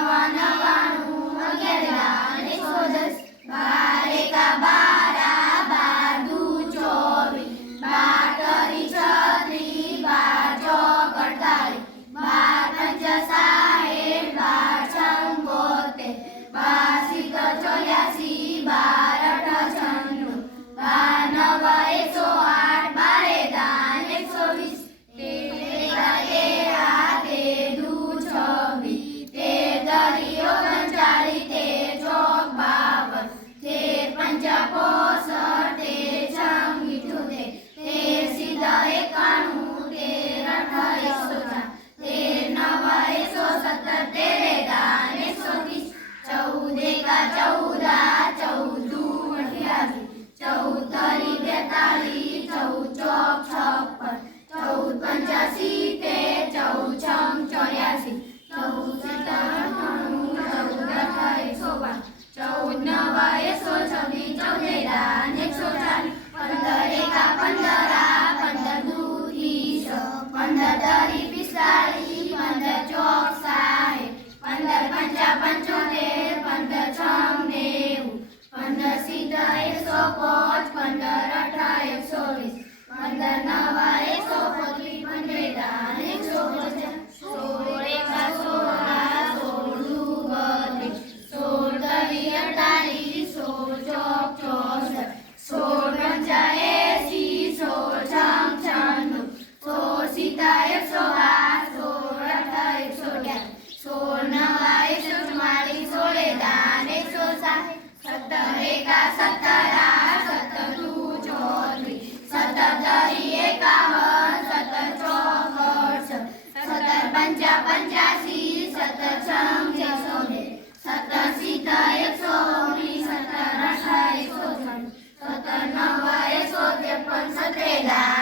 नवा नवा પંદર તરી પિસ્તાળી પંદર ચોક સાહીઠ પંદર પંચા પંચોતેર, પંદર છ નેવું, પંદર સીધા એકસો પાંચ, પંદર અઠા એકસો પંદર નવ સત્તર નવ એકસો ત્રેપન સત્રેગાન